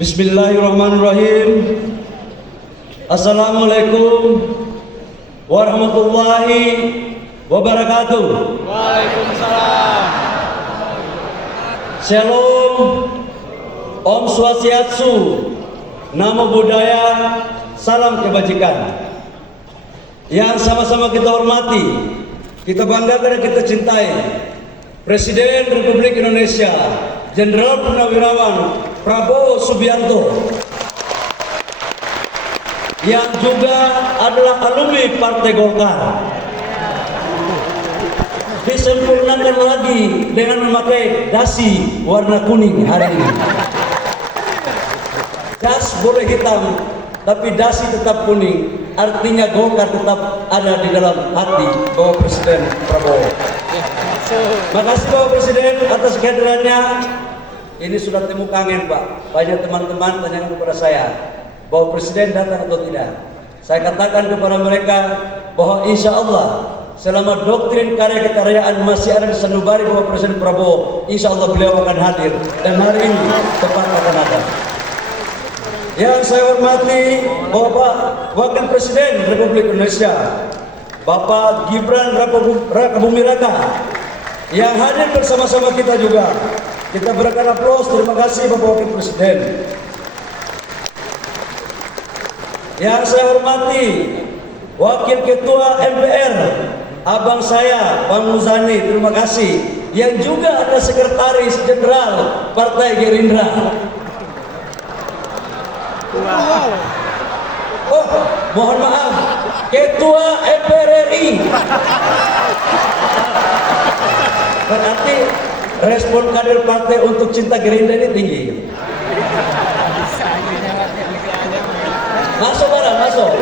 Bismillahirrahmanirrahim. Assalamualaikum warahmatullahi wabarakatuh. Waalaikumsalam. Shalom, Om Swastiastu, Namo Buddhaya, salam kebajikan. Yang sama-sama kita hormati, kita banggakan dan kita cintai Presiden Republik Indonesia Jenderal Purnawirawan Prabowo Subianto, yang juga adalah alumni Partai Golkar, disempurnakan lagi dengan memakai dasi warna kuning hari ini. Das boleh hitam, tapi dasi tetap kuning, artinya Golkar tetap ada di dalam hati Bapak Presiden Prabowo. Makasih Bapak Presiden atas kehadirannya. Ini sudah temu kangen Pak. Banyak teman-teman tanyakan kepada saya, bahwa Presiden datang atau tidak. Saya katakan kepada mereka bahwa insya Allah selama doktrin karya kekaryaan masih ada di sanubari Bapak Presiden Prabowo, insya Allah beliau akan hadir. Dan hari ini tepat akan ada. Yang saya hormati Bapak Wakil Presiden Republik Indonesia Bapak Gibran Rakabuming Raka, yang hadir bersama-sama kita juga. Kita berikan aplaus. Terima kasih Bapak Wakil Presiden. Yang saya hormati Wakil Ketua MPR abang saya Bang Muzani, terima kasih. Yang juga ada Sekretaris Jenderal Partai Gerindra. Oh, mohon maaf, Ketua MPR RI. Berarti respon kader partai untuk cinta Gerindra ini tinggi. Masuk barang, masuk.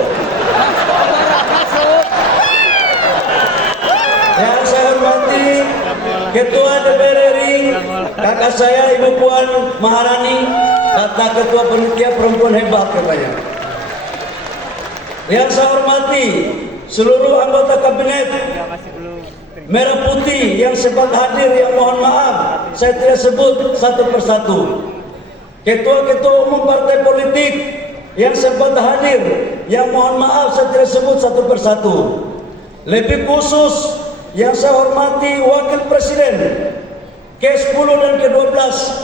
Yang saya hormati Ketua DPR RI, kakak saya Ibu Puan Maharani, kata Ketua Panitia Perempuan hebat katanya. Yang saya hormati seluruh anggota kabinet Merah Putih yang sempat hadir, yang mohon maaf saya tidak sebut satu persatu. Ketua-ketua umum partai politik yang sempat hadir, yang mohon maaf saya tidak sebut satu persatu. Lebih khusus yang saya hormati Wakil Presiden ke-10 dan ke-12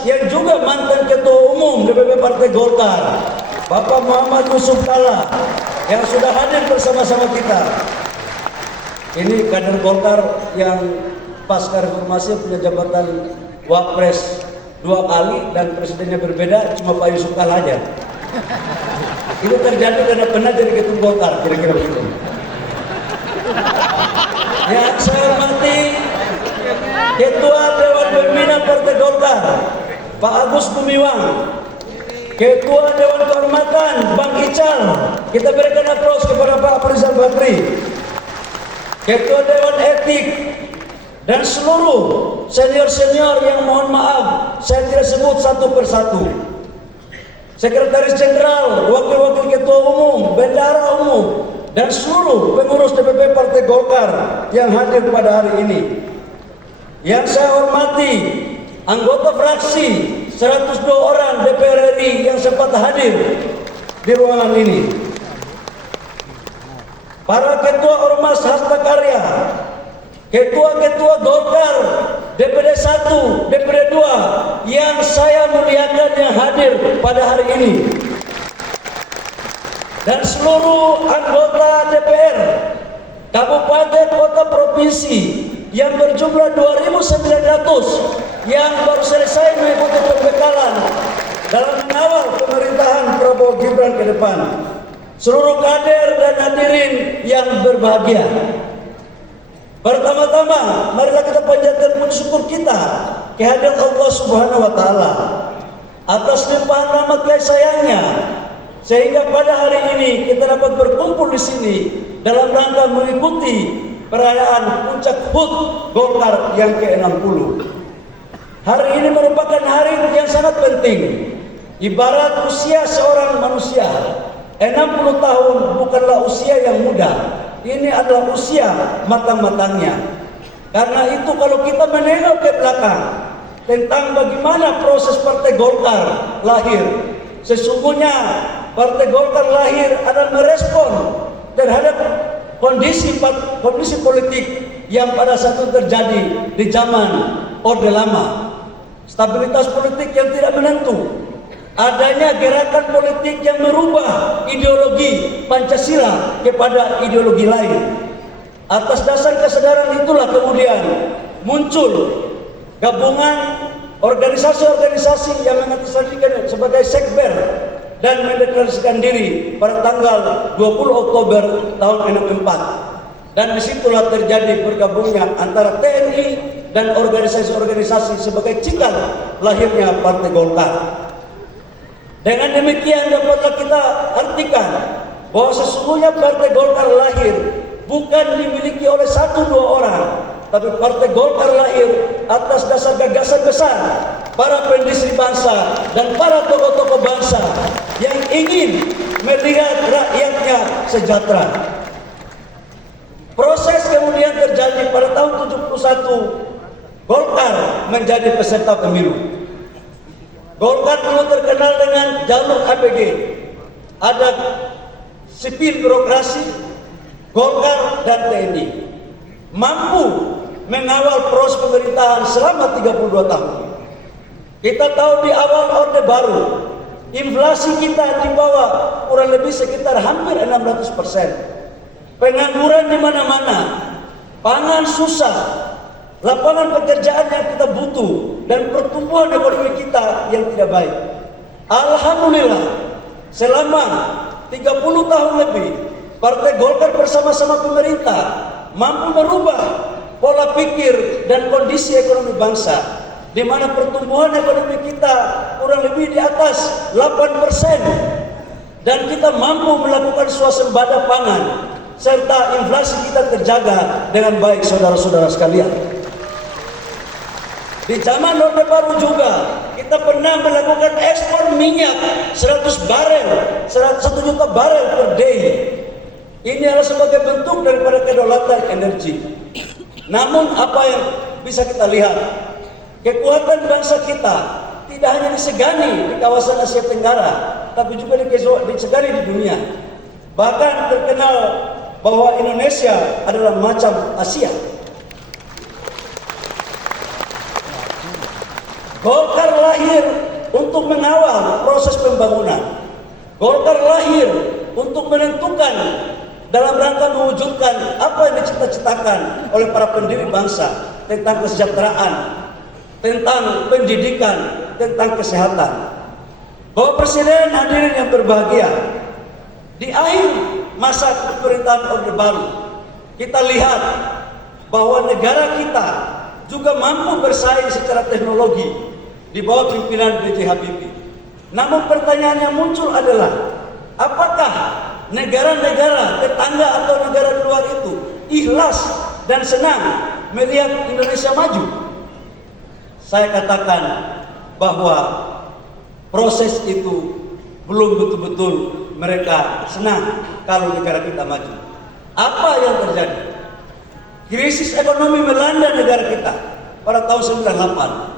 yang juga mantan Ketua Umum DPP Partai Golkar, Bapak Muhammad Yusuf Kalla, yang sudah hadir bersama-sama kita. Ini kader Golkar yang pasca reformasi punya jabatan Wapres 2 kali dan presidennya berbeda, cuma Pak Yusuf Kalla aja. Itu terjadi karena pernah jadi ketua Golkar, kira-kira begitu. Yang saya hormati Ketua Dewan Pembina Partai Golkar Pak Agus Gumiwang, Ketua Dewan Kehormatan Bang Ical, kita berikan aplaus kepada Pak Farizal Bakri, Ketua Dewan Etik, dan seluruh senior-senior yang mohon maaf saya tidak sebut satu persatu. Sekretaris Jenderal, Wakil-Wakil Ketua Umum, Bendahara Umum, dan seluruh pengurus DPP Partai Golkar yang hadir pada hari ini. Yang saya hormati anggota fraksi 102 orang DPR RI yang sempat hadir di ruangan ini. Para ketua ormas hasta karya, ketua-ketua Golkar DPD 1, DPD 2 yang saya muliakan yang hadir pada hari ini, dan seluruh anggota DPR kabupaten kota provinsi yang berjumlah 2.900 yang baru selesai mengikuti pembekalan dalam mengawal pemerintahan Prabowo Gibran ke depan. Seluruh kader dan hadirin yang berbahagia, pertama-tama marilah kita panjatkan puji syukur kita kehadirat Allah Subhanahu wa taala atas limpahan rahmat kasih sayangnya, sehingga pada hari ini kita dapat berkumpul di sini dalam rangka mengikuti perayaan puncak HUT Golkar yang ke-60. Hari ini merupakan hari yang sangat penting. Ibarat usia seorang manusia, 60 tahun bukanlah usia yang muda. Ini adalah usia matang-matangnya. Karena itu kalau kita menengok ke belakang tentang bagaimana proses Partai Golkar lahir, Sesungguhnya Partai Golkar lahir adalah merespon terhadap kondisi politik yang pada saat itu terjadi di zaman Orde Lama. Stabilitas politik yang tidak menentu, adanya gerakan politik yang merubah ideologi Pancasila kepada ideologi lain. Atas dasar kesadaran itulah kemudian muncul gabungan organisasi-organisasi yang mengatasnamakan sebagai Sekber dan mendeklarasikan diri pada tanggal 20 Oktober tahun 1964. Dan disitulah terjadi bergabungnya antara TNI dan organisasi-organisasi sebagai cikal lahirnya Partai Golkar. Dengan demikian dapatlah kita artikan bahwa sesungguhnya Partai Golkar lahir bukan dimiliki oleh 1-2 orang, tapi Partai Golkar lahir atas dasar gagasan besar para pendiri bangsa dan para tokoh-tokoh bangsa yang ingin melihat rakyatnya sejahtera. Proses kemudian terjadi pada tahun 71, Golkar menjadi peserta pemilu. Golkar dulu terkenal dengan jalur APG, ada sipil birokrasi, Golkar dan TNI mampu mengawal proses pemerintahan selama 32 tahun. Kita tahu di awal Orde Baru, inflasi kita di bawah kurang lebih sekitar hampir 600%. Pengangguran di mana-mana, pangan susah, lapangan pekerjaan yang kita butuh, dan pertumbuhan ekonomi kita yang tidak baik. Alhamdulillah, selama 30 tahun lebih, Partai Golkar bersama-sama pemerintah mampu merubah pola pikir dan kondisi ekonomi bangsa, di mana pertumbuhan ekonomi kita kurang lebih di atas 8%, dan kita mampu melakukan swasembada pangan, serta inflasi kita terjaga dengan baik, saudara-saudara sekalian. Di zaman Orde Baru juga kita pernah melakukan ekspor minyak 100 juta barel per day. Ini adalah sebagai bentuk daripada kedaulatan energi. Namun apa yang bisa kita lihat, kekuatan bangsa kita tidak hanya disegani di kawasan Asia Tenggara, tapi juga disegani di dunia. Bahkan terkenal bahwa Indonesia adalah macam Asia. Golkar lahir untuk mengawal proses pembangunan. Golkar lahir untuk menentukan dalam rangka mewujudkan apa yang dicita-citakan oleh para pendiri bangsa tentang kesejahteraan, tentang pendidikan, tentang kesehatan. Bapak Presiden, hadirin yang berbahagia, di akhir masa pemerintahan Orde Baru, kita lihat bahwa negara kita juga mampu bersaing secara teknologi di bawah pimpinan B.J. Habibie. Namun pertanyaan yang muncul adalah, apakah negara-negara tetangga atau negara luar itu ikhlas dan senang melihat Indonesia maju? Saya katakan bahwa proses itu belum betul-betul mereka senang kalau negara kita maju. Apa yang terjadi? Krisis ekonomi melanda negara kita pada tahun 98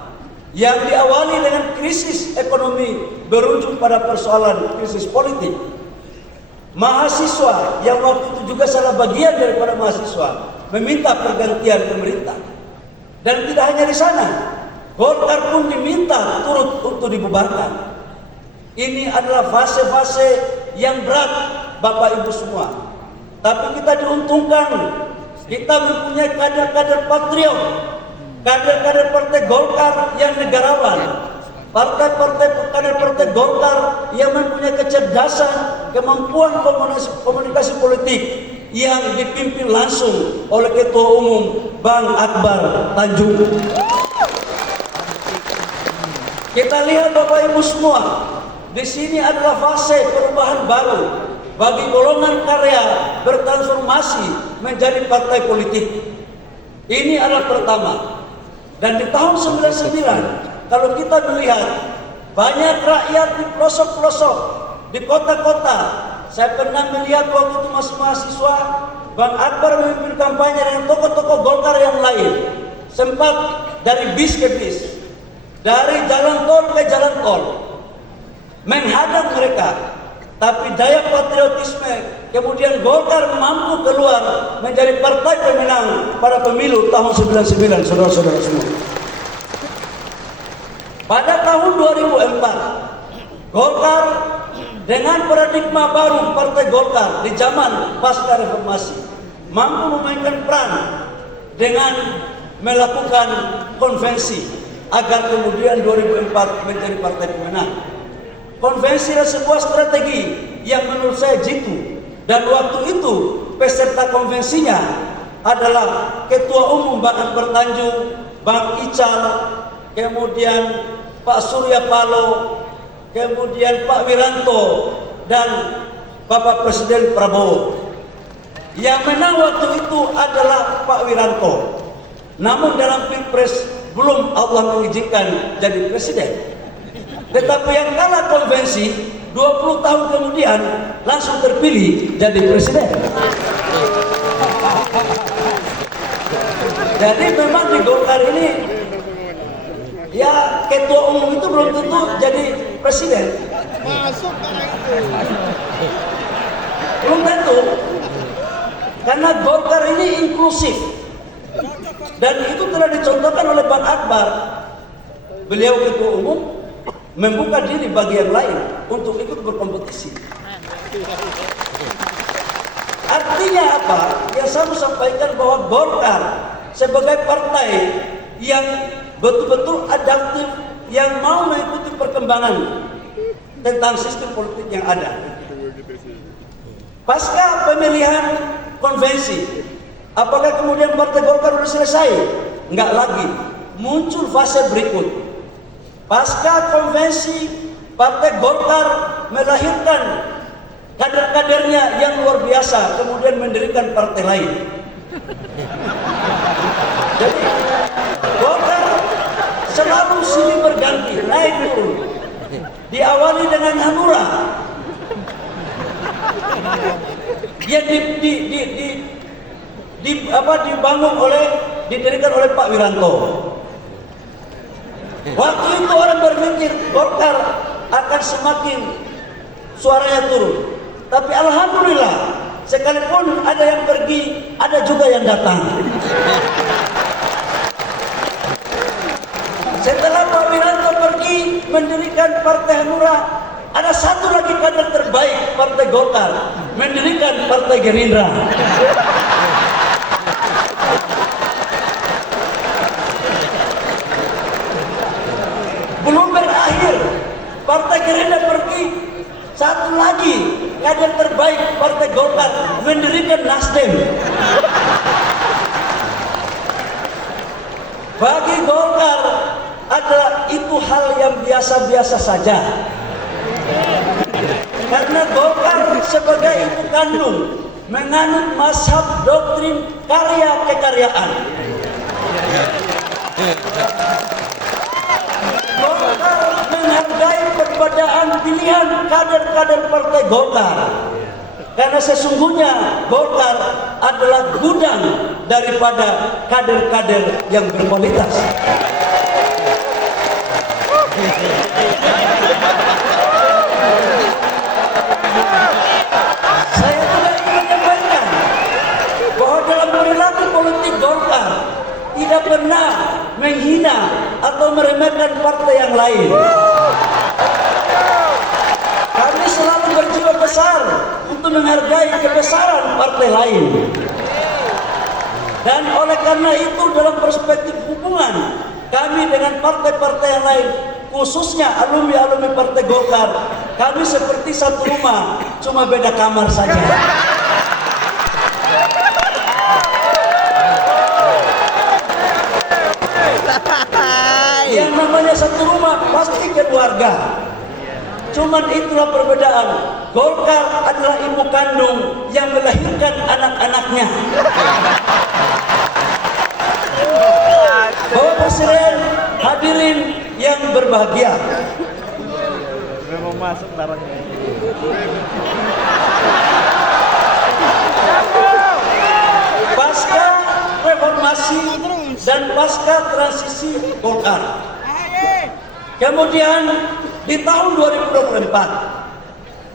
yang diawali dengan krisis ekonomi berujung pada persoalan krisis politik. Mahasiswa yang waktu itu juga salah bagian daripada mahasiswa meminta pergantian pemerintah. Dan tidak hanya di sana, Golkar pun diminta turut untuk dibubarkan. Ini adalah fase-fase yang berat, Bapak Ibu semua. Tapi kita diuntungkan, kita mempunyai kader-kader patriot, kader-kader Partai Golkar yang negarawan, kader Partai Golkar yang mempunyai kecerdasan, kemampuan komunikasi politik yang dipimpin langsung oleh Ketua Umum Bang Akbar Tanjung. Kita lihat Bapak Ibu semua, di sini adalah fase perubahan baru bagi golongan karya bertransformasi menjadi partai politik. Ini adalah pertama. Dan di tahun 99, kalau kita melihat banyak rakyat di pelosok-pelosok, di kota-kota, saya pernah melihat waktu itu masih mahasiswa, Bang Akbar memimpin kampanye dengan tokoh-tokoh Golkar yang lain. Sempat dari bis ke bis, dari jalan tol ke jalan tol, menghadang mereka. Tapi daya patriotisme, kemudian Golkar mampu keluar menjadi partai pemenang pada pemilu tahun 99, saudara-saudara semua. Pada tahun 2004, Golkar dengan paradigma baru Partai Golkar di zaman pasca reformasi mampu memainkan peran dengan melakukan konvensi agar kemudian 2004 menjadi partai pemenang. Konvensi adalah sebuah strategi yang menurut saya jitu, dan waktu itu peserta konvensinya adalah Ketua Umum Bang Akbar Tanjung, Bang Ical, kemudian Pak Surya Paloh, kemudian Pak Wiranto, dan Bapak Presiden Prabowo. Yang menang waktu itu adalah Pak Wiranto. Namun dalam Pilpres belum Allah mengizinkan jadi presiden. Tetapi yang kalah konvensi 20 tahun kemudian langsung terpilih jadi presiden. Jadi memang di Golkar ini ya ketua umum itu belum tentu jadi presiden. Belum tentu. Karena Golkar ini inklusif. Dan itu telah dicontohkan oleh Bang Akbar. Beliau ketua umum membuka diri bagi yang lain untuk ikut berkompetisi. Artinya apa? Yang saya mau sampaikan bahwa Golkar sebagai partai yang betul-betul adaptif, yang mau mengikuti perkembangan tentang sistem politik yang ada. Pasca pemilihan konvensi, apakah kemudian Partai Golkar sudah selesai? Enggak lagi. Muncul fase berikut. Pasca konvensi, Partai Golkar melahirkan kader-kadernya yang luar biasa, kemudian mendirikan partai lain. Jadi Golkar selalu silih berganti, naik turun. Diawali dengan Hanura yang didirikan oleh Pak Wiranto. Waktu itu orang berpikir Golkar akan semakin suaranya turun. Tapi alhamdulillah, sekalipun ada yang pergi, ada juga yang datang. Setelah Pak Wiranto pergi mendirikan Partai Hanura, ada satu lagi kader terbaik Partai Golkar, mendirikan Partai Gerindra. Belum berakhir, Partai Gerindra pergi, satu lagi kader terbaik Partai Golkar mendirikan Nasdem. Bagi Golkar adalah itu hal yang biasa-biasa saja. Karena Golkar sebagai ibu kandung menganut mazhab doktrin karya kekaryaan. Golkar menghargai perbedaan pilihan kader-kader Partai Golkar. Karena sesungguhnya Golkar adalah gudang daripada kader-kader yang berkualitas. Saya juga ingin menyampaikan bahwa dalam perilaku politik Golkar tidak pernah menghina atau meremehkan partai yang lain. Kami selalu berjiwa besar untuk menghargai kebesaran partai lain. Dan oleh karena itu dalam perspektif hubungan kami dengan partai-partai yang lain, khususnya alumni-alumni Partai Golkar, kami seperti satu rumah, cuma beda kamar saja. Yang namanya satu rumah pasti keluarga. Cuman itulah perbedaan. Golkar adalah ibu kandung yang melahirkan anak-anaknya. Bapak Presiden, hadirin yang berbahagia. Memang masuk barangnya. Pasca reformasi dan pasca transisi Golkar, kemudian di tahun 2024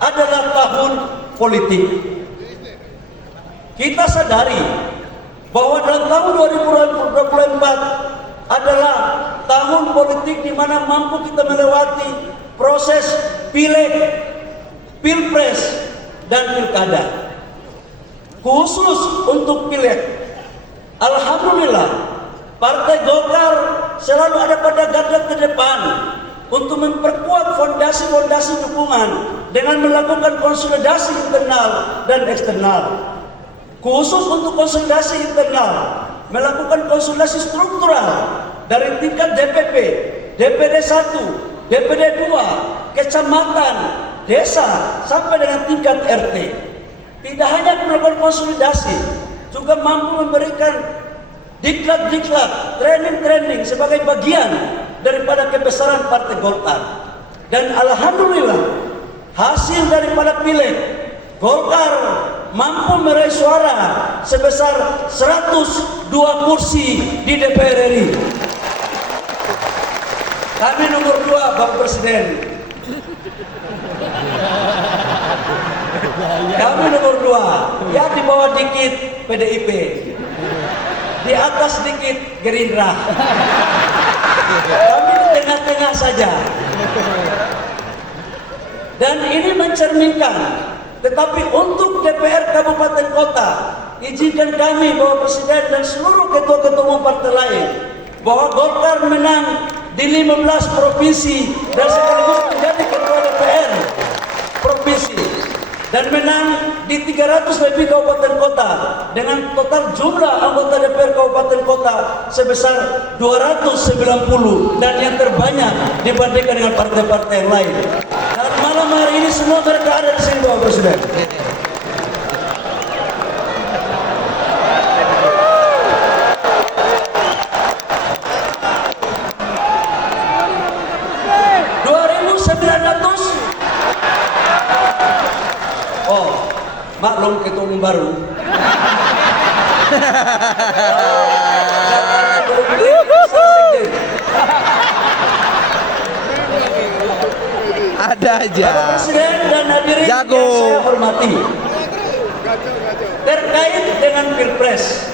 adalah tahun politik. Kita sadari bahwa dalam tahun 2024 adalah tahun politik di mana mampu kita melewati proses pileg, pilpres, dan pilkada. Khusus untuk pileg, alhamdulillah Partai Golkar selalu ada pada garda terdepan untuk memperkuat fondasi-fondasi dukungan dengan melakukan konsolidasi internal dan eksternal. Khusus untuk konsolidasi internal, melakukan konsolidasi struktural dari tingkat DPP, DPD 1, DPD 2, kecamatan, desa, sampai dengan tingkat RT. Tidak hanya melakukan konsolidasi, juga mampu memberikan diklat-diklat, training-training sebagai bagian daripada kebesaran Partai Golkar. Dan alhamdulillah hasil daripada pileg, Golkar mampu meraih suara sebesar 102 kursi di DPR RI. Kami nomor 2, Bapak Presiden. Kami nomor 2, ya di bawah dikit PDIP, di atas dikit Gerindra. Kami di tengah-tengah saja. Dan ini mencerminkan, tetapi untuk DPR Kabupaten Kota, izinkan kami Bapak Presiden dan seluruh ketua-ketua umum partai lain bahwa Golkar menang di 15 provinsi dan sekaligus menjadi ketua DPR provinsi dan menang di 300 lebih kabupaten kota dengan total jumlah anggota DPR kabupaten kota sebesar 290 dan yang terbanyak dibandingkan dengan partai-partai yang lain. Dan malam hari ini semua mereka ada di sini Bapak Presiden. Maklum ketua umum baru. Ada aja. Bapak Presiden dan hadirin yang saya hormati, terkait dengan pilpres,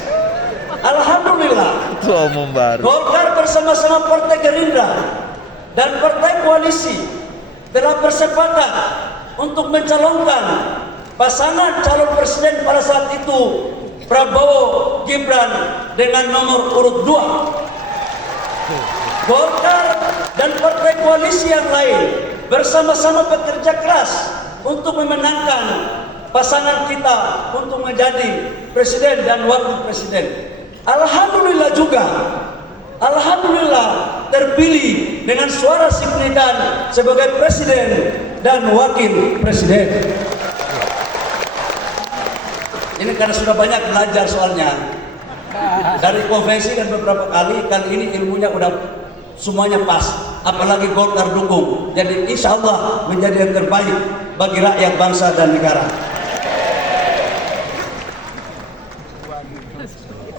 alhamdulillah Ketua umum baru. Golkar bersama-sama Partai Gerindra dan Partai Koalisi telah bersepakat untuk mencalonkan pasangan calon presiden pada saat itu Prabowo Gibran dengan nomor urut 2. Golkar dan partai koalisi yang lain bersama-sama bekerja keras untuk memenangkan pasangan kita untuk menjadi presiden dan wakil presiden. Alhamdulillah juga, alhamdulillah terpilih dengan suara signifikan sebagai presiden dan wakil presiden. Ini karena sudah banyak belajar soalnya dari konvensi dan beberapa kali ini ilmunya udah semuanya pas, apalagi Golkar dukung. Jadi insya Allah menjadi yang terbaik bagi rakyat bangsa dan negara.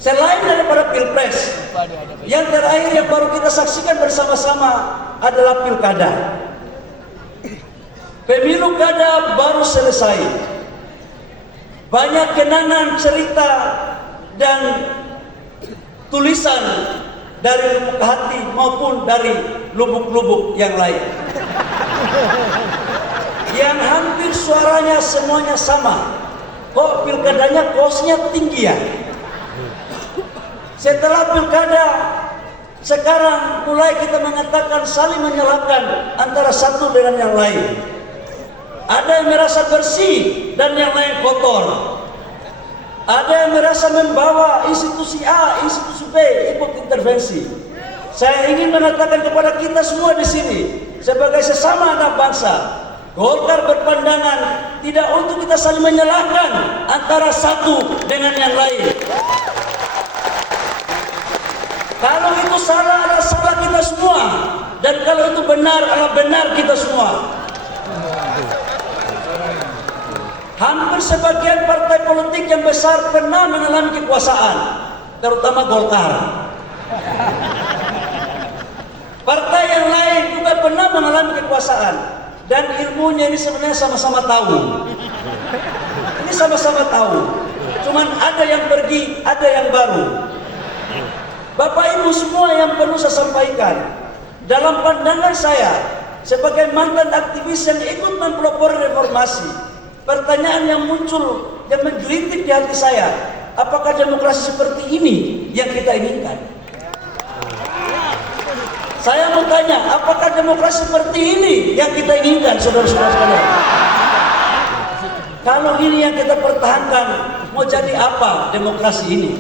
Selain daripada pilpres, yang terakhir yang baru kita saksikan bersama-sama adalah pilkada. Pemilu kada baru selesai. Banyak kenangan, cerita, dan tulisan dari lubuk hati maupun dari lubuk-lubuk yang lain. Yang hampir suaranya semuanya sama. Kok pilkadanya kosnya tinggi ya? Setelah pilkada, sekarang mulai kita mengatakan saling menyalahkan antara satu dengan yang lain. Ada yang merasa bersih dan yang lain kotor. Ada yang merasa membawa institusi A, institusi B ikut intervensi. Saya ingin mengatakan kepada kita semua di sini sebagai sesama anak bangsa, Golkar berpandangan tidak untuk kita saling menyalahkan antara satu dengan yang lain. Kalau itu salah adalah salah kita semua, dan kalau itu benar adalah benar kita semua. Hampir sebagian partai politik yang besar pernah mengalami kekuasaan, terutama Golkar. Partai yang lain juga tidak pernah mengalami kekuasaan dan ilmunya ini sebenarnya sama-sama tahu. Ini sama-sama tahu. Cuman ada yang pergi, ada yang baru. Bapak Ibu semua yang perlu saya sampaikan, dalam pandangan saya sebagai mantan aktivis yang ikut mempelopori reformasi, pertanyaan yang muncul yang menggelitik di hati saya, apakah demokrasi seperti ini yang kita inginkan? Saya mau tanya, apakah demokrasi seperti ini yang kita inginkan, saudara-saudara sekalian? Kalau ini yang kita pertahankan, mau jadi apa demokrasi ini?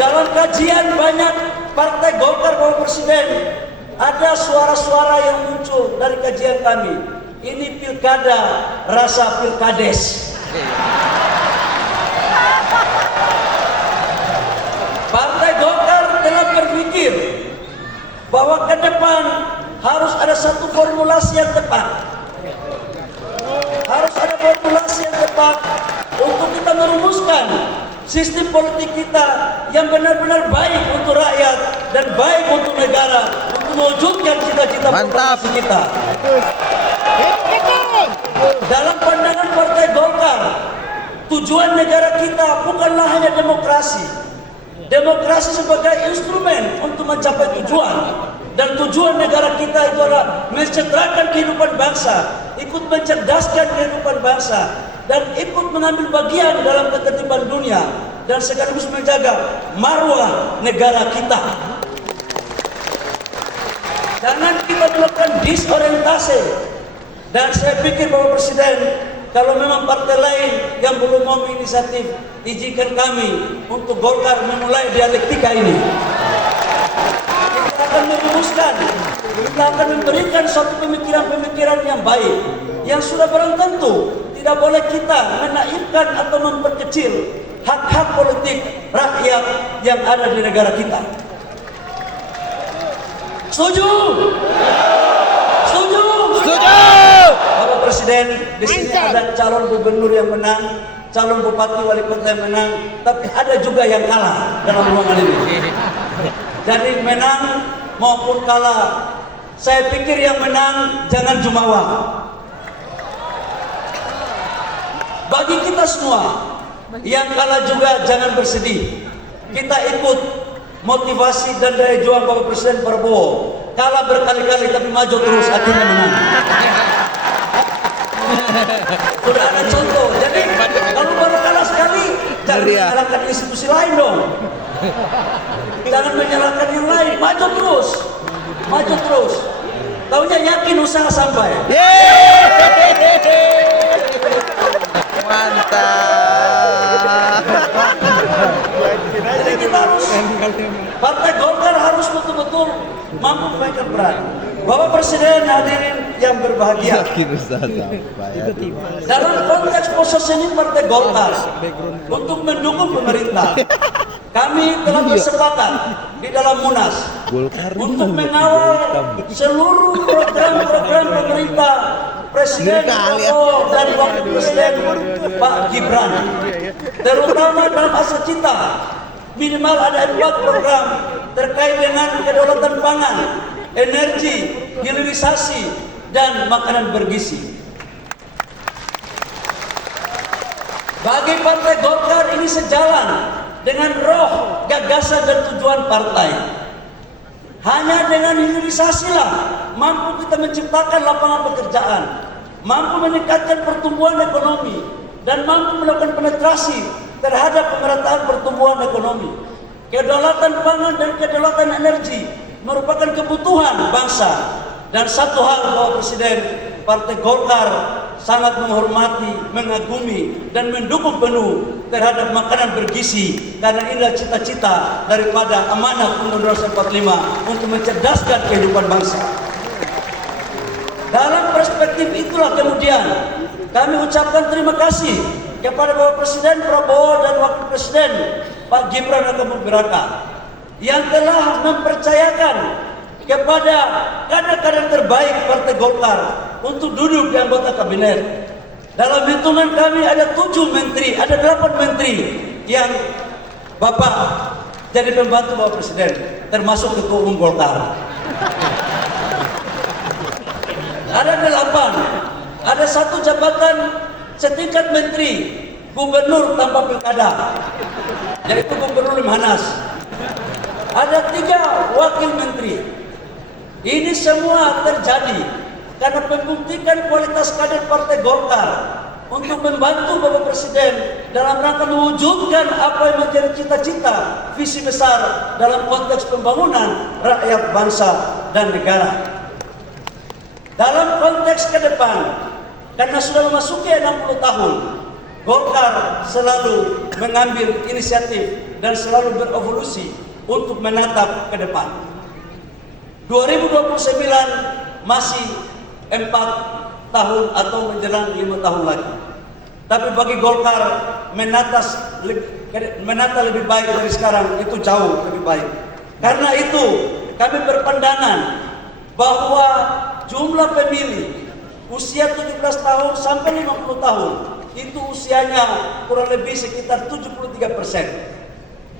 Dalam kajian banyak Partai Golkar Bapak Presiden, ada suara-suara yang muncul dari kajian kami. Ini pilkada rasa pilkades. Partai Golkar telah berpikir bahwa ke depan harus ada satu formulasi yang tepat. Harus ada formulasi yang tepat untuk kita merumuskan sistem politik kita yang benar-benar baik untuk rakyat dan baik untuk negara, untuk mewujudkan cita-cita proklamasi kita. Dalam pandangan Partai Golkar, tujuan negara kita bukanlah hanya demokrasi. Demokrasi sebagai instrumen untuk mencapai tujuan. Dan tujuan negara kita itu adalah mensejahterakan kehidupan bangsa, ikut mencerdaskan kehidupan bangsa, dan ikut mengambil bagian dalam ketertiban dunia, dan sekaligus menjaga marwah negara kita. Jangan kita melakukan disorientasi. Dan saya pikir Bapak Presiden, kalau memang partai lain yang belum mau inisiatif, izinkan kami untuk Golkar memulai dialektika ini. Kita akan merumuskan, kita akan memberikan suatu pemikiran-pemikiran yang baik, yang sudah barang tentu tidak boleh kita menaikkan atau memperkecil hak-hak politik rakyat yang ada di negara kita. Setuju? Setuju? Setuju. Bapak Presiden, di sini ada calon gubernur yang menang, calon bupati wali kota yang menang, tapi ada juga yang kalah dalam ruangan ini. Jadi menang maupun kalah, saya pikir yang menang jangan jumawa. Bagi kita semua, yang kalah juga jangan bersedih. Kita ikut motivasi dan daya juang Bapak Presiden Prabowo. Kalah berkali-kali tapi maju terus, akhirnya menang. Sudah ada contoh. Jadi kalau baru kalah sekali, jangan menyalahkan institusi lain dong. Jangan menyalahkan yang lain, maju terus, maju terus. Taunya yakin usaha sampai. Mantap. Jadi kita harus, Partai Golkar harus betul-betul mampu memainkan peran. Bapak Presiden, hadirin yang berbahagia, dalam konteks positioning Partai Golkar untuk mendukung pemerintah, kami telah bersepakat di dalam Munas untuk mengawal seluruh program-program pemerintah Presiden Prabowo dan Wakil Presiden Pak Gibran, terutama dalam asa cita minimal ada 4 program terkait dengan kedaulatan pangan, energi, hilirisasi, dan makanan bergizi. Bagi Partai Golkar ini sejalan dengan roh, gagasan, dan tujuan partai. Hanya dengan hilirisasilah mampu kita menciptakan lapangan pekerjaan, mampu meningkatkan pertumbuhan ekonomi, dan mampu melakukan penetrasi terhadap pemerataan pertumbuhan ekonomi. Kedaulatan pangan dan kedaulatan energi merupakan kebutuhan bangsa. Dan satu hal Bapak Presiden, Partai Golkar sangat menghormati, mengagumi, dan mendukung penuh terhadap makanan bergizi, karena inilah cita-cita daripada amanah Undang-Undang 45 untuk mencerdaskan kehidupan bangsa. Dalam perspektif itulah kemudian kami ucapkan terima kasih kepada Bapak Presiden Prabowo dan Wakil Presiden Pak Gibran Raka yang telah mempercayakan kepada kader-kader terbaik Partai Golkar untuk duduk di anggota kabinet. Dalam hitungan kami ada 7 menteri, ada 8 menteri yang Bapak jadi pembantu Bapak Presiden, termasuk Ketua Umum Golkar. Ada 8. Ada 1 jabatan setingkat menteri, gubernur tanpa pilkada, yaitu Gubernur Lemhanas. Ada 3 wakil menteri. Ini semua terjadi karena membuktikan kualitas kader Partai Golkar untuk membantu Bapak Presiden dalam rangka mewujudkan apa yang menjadi cita-cita visi besar dalam konteks pembangunan rakyat, bangsa, dan negara. Dalam konteks ke depan, karena sudah memasuki 60 tahun, Golkar selalu mengambil inisiatif dan selalu berevolusi untuk menatap ke depan. 2029 masih 4 tahun atau menjelang 5 tahun lagi. Tapi bagi Golkar menata lebih baik dari sekarang itu jauh lebih baik. Karena itu kami berpandangan bahwa jumlah pemilih usia 17 tahun sampai 50 tahun itu usianya kurang lebih sekitar 73%.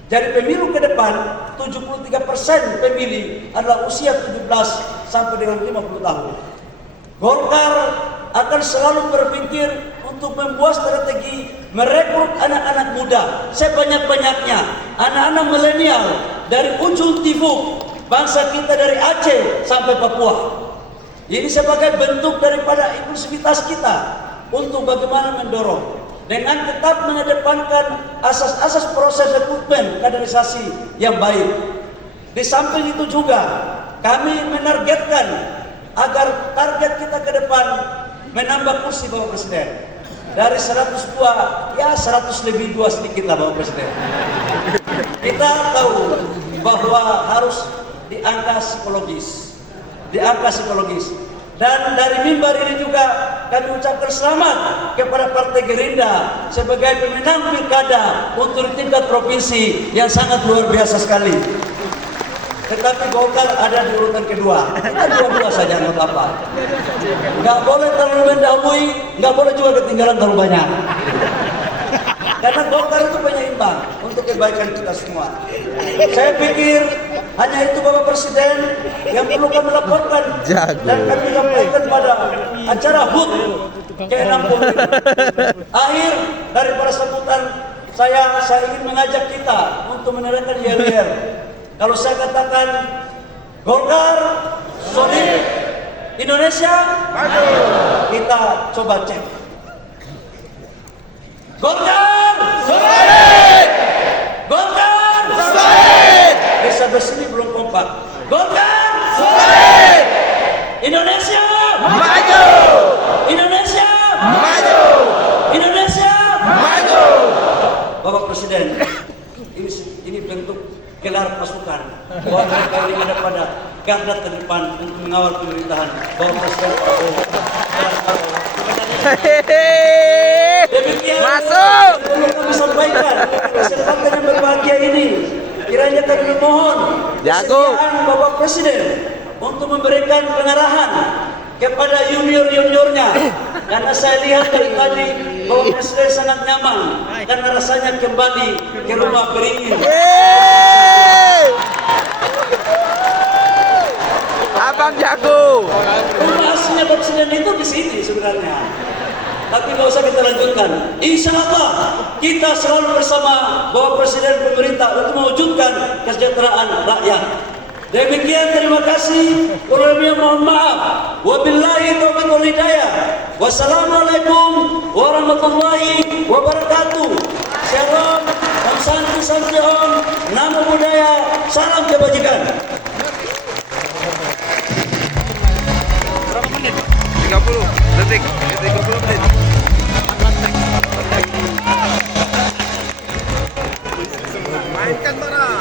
Jadi pemilu ke depan 73% pemilih adalah usia 17 sampai dengan 50 tahun. Golkar akan selalu berpikir untuk membuat strategi merekrut anak-anak muda sebanyak-banyaknya, anak-anak milenial dari ujung tifuk bangsa kita dari Aceh sampai Papua. Ini sebagai bentuk daripada inklusivitas kita untuk bagaimana mendorong dengan tetap mengedepankan asas-asas proses rekrutmen kaderisasi yang baik. Di samping itu juga kami menargetkan agar target kita ke depan menambah kursi Bapak Presiden. Dari 102, ya 100 lebih 2 sedikit lah Bapak Presiden. Kita tahu bahwa harus di angka psikologis. Dan dari mimbar ini juga kami ucapkan selamat kepada Partai Gerindra sebagai pemenang pilkada untuk tingkat provinsi yang sangat luar biasa sekali. Tetapi Golkar ada di urutan kedua. Kita dua-dua saja anggota apa. Nggak boleh terlalu mendahului, nggak boleh juga ketinggalan terlalu banyak. Karena Golkar itu penyeimbang untuk kebaikan kita semua. Saya pikir hanya itu Bapak Presiden yang perlu kami laporkan dan kami sampaikan pada acara HUT ke-60. Akhir daripada sambutan saya ingin mengajak kita untuk menerangkan yel-yel. Kalau saya katakan Golkar solid, Indonesia maju, kita coba cek. Golkar solid, Golkar solid. Desa bersini belum kompak. Golkar solid, Indonesia maju, Indonesia maju, Indonesia maju. Bapak Presiden, ini bentuk gelar pasukan bahwa mereka ini ada pada garda terdepan untuk mengawal pemerintahan Bapak Presiden Prabowo. Demikian Masuk. perlu kami sampaikan kesempatan yang berbahagia ini. Kiranya kami memohon kesediaan Bapak Presiden untuk memberikan pengarahan kepada junior-juniornya. Karena saya lihat dari tadi Bapak Presiden sangat nyaman karena rasanya kembali ke rumah beringin. Abang jago. Rumah aslinya Bapak Presiden itu di sini sebenarnya. Tapi nggak usah kita lanjutkan. Insya Allah kita selalu bersama Bapak Presiden pemerintah untuk mewujudkan kesejahteraan rakyat. Demikian, terima kasih. Kurangnya mohon maaf. Wabillahi taufiq wal hidayah. Wassalamualaikum warahmatullahi wabarakatuh. Shalom, Om Santi Santi Om, Namo Buddhaya, salam kebajikan. 30 detik, 30 menit. Mainkan barang.